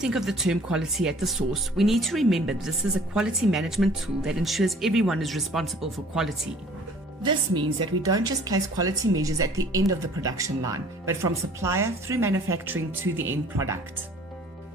think of the term quality at the source, we need to remember that this is a quality management tool that ensures everyone is responsible for quality. This means that we don't just place quality measures at the end of the production line, but from supplier through manufacturing to the end product.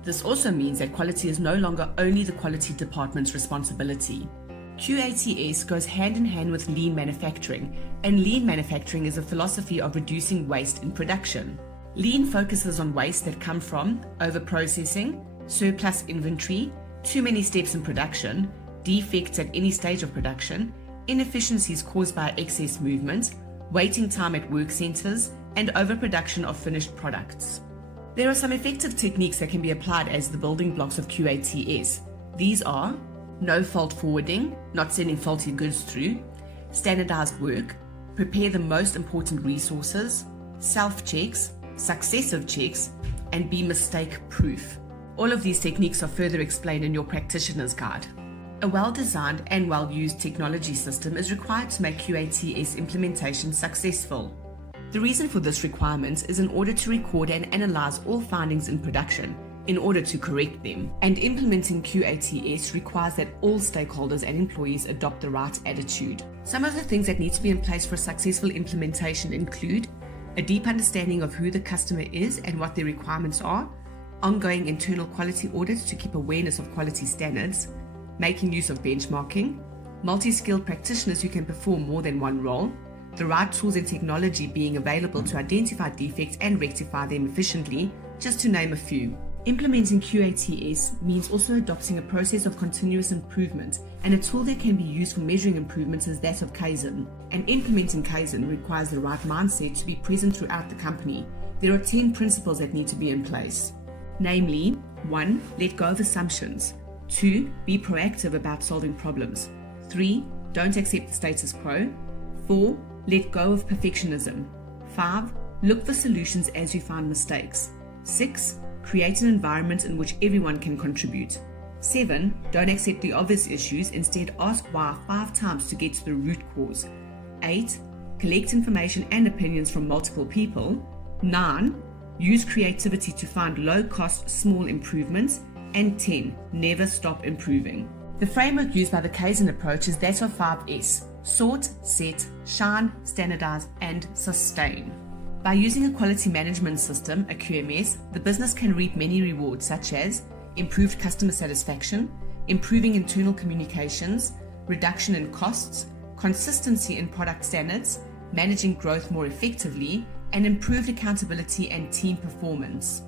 This also means that quality is no longer only the quality department's responsibility. QATS goes hand in hand with lean manufacturing, and lean manufacturing is a philosophy of reducing waste in production. Lean focuses on waste that come from over-processing, surplus inventory, too many steps in production, defects at any stage of production, inefficiencies caused by excess movement, waiting time at work centers, and overproduction of finished products. There are some effective techniques that can be applied as the building blocks of QATS. These are no-fault forwarding, not sending faulty goods through, standardized work, prepare the most important resources, self-checks, successive checks, and be mistake-proof. All of these techniques are further explained in your practitioner's guide. A well-designed and well-used technology system is required to make QATS implementation successful. The reason for this requirement is in order to record and analyze all findings in production, in order to correct them. And implementing QATS requires that all stakeholders and employees adopt the right attitude. Some of the things that need to be in place for a successful implementation include a deep understanding of who the customer is and what their requirements are, ongoing internal quality audits to keep awareness of quality standards, making use of benchmarking, multi-skilled practitioners who can perform more than one role, the right tools and technology being available to identify defects and rectify them efficiently, just to name a few. Implementing QATS means also adopting a process of continuous improvement, and a tool that can be used for measuring improvements is that of Kaizen. And implementing Kaizen requires the right mindset to be present throughout the company. There are 10 principles that need to be in place. Namely, 1. Let go of assumptions. 2. Be proactive about solving problems. 3. Don't accept the status quo. 4. Let go of perfectionism. 5. Look for solutions as you find mistakes. 6. Create an environment in which everyone can contribute. 7. Don't accept the obvious issues, instead ask why 5 times to get to the root cause. 8. Collect information and opinions from multiple people. 9. Use creativity to find low-cost, small improvements. And 10. Never stop improving. The framework used by the Kaizen approach is that of 5S: sort, set, shine, standardize, and sustain. By using a quality management system, a QMS, the business can reap many rewards such as improved customer satisfaction, improving internal communications, reduction in costs, consistency in product standards, managing growth more effectively, and improved accountability and team performance.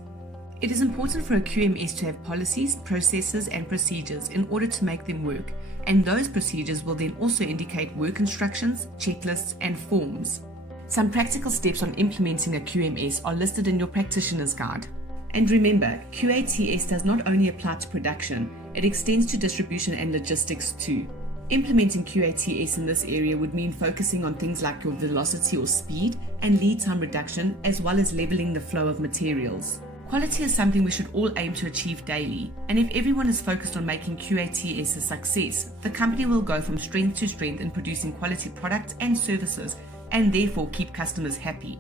It is important for a QMS to have policies, processes, and procedures in order to make them work, and those procedures will then also indicate work instructions, checklists, and forms. Some practical steps on implementing a QMS are listed in your practitioner's guide. And remember, QATS does not only apply to production, it extends to distribution and logistics too. Implementing QATS in this area would mean focusing on things like your velocity or speed and lead time reduction, as well as leveling the flow of materials. Quality is something we should all aim to achieve daily, and if everyone is focused on making QATS a success, the company will go from strength to strength in producing quality products and services, and therefore keep customers happy.